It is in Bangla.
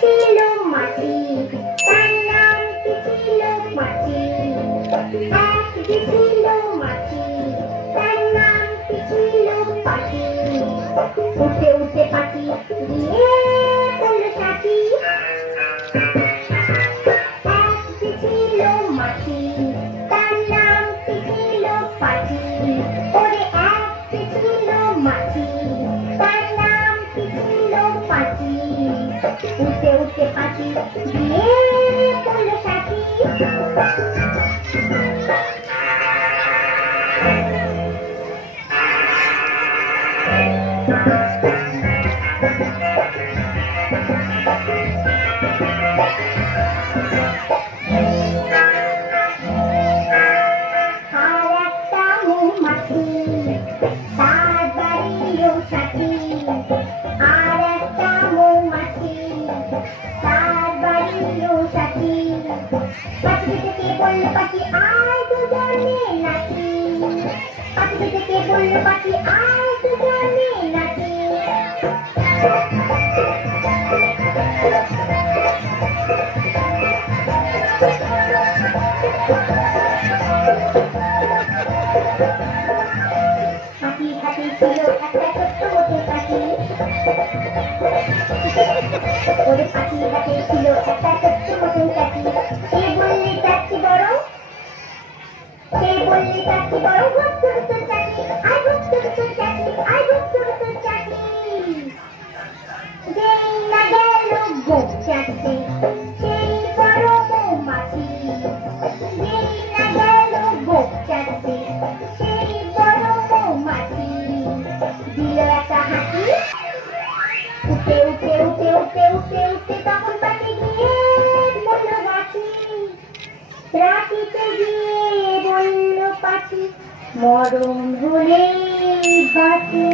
ছিল মাছি, তার নাম ছিল মাছি। ছিল মাছি, তার নাম ছিল পাখি। উঠে উঠে পাখি গিয়ে পড়ল সাথী। ছিল মাছি, তার নাম ছিল পাখি। ওরে ছিল মাছি, তার নাম ছিল পাখি। উঠে উঠে পাখি গিয়ে পড়ল সাথী। আর একটা মৌমাছি, তার বাড়িও সাথী। আর একটা মৌমাছি, তার বাড়িও সাথী। পাখি থেকে বলল পাখি আয় দুজনে নাচি। পাখি থেকে বলল পাখি আয় দুজনে নাচি। পাখির হাতে ছিল একটা ছোট্ট মতো কাঠি। ওরে পাখির হাতে ছিল একটা ছোট্ট মতো কাঠি। সে বললে চাচ্ছি বড়, সে বললে চাচ্ছি বড়, ভোগ ছোট তোর চাকরি, আয় ভোগ ছোট তোর চাকরি, আয় ভোগ ছোট তোর চাকরি। যেই না গেল ভোগ চাকরি, সেই বড় মৌমাছি। যেই না গেল ভোগ চাকরি, সেই বড় মৌমাছি। দিল একটা হাসি। উঠে উঠে উঠে উঠে উঠে উঠে তখন পাখি গিয়ে বলল বাঁচি। রাখিতে গিয়ে বলল পাখি মরণ হলে বাঁচি।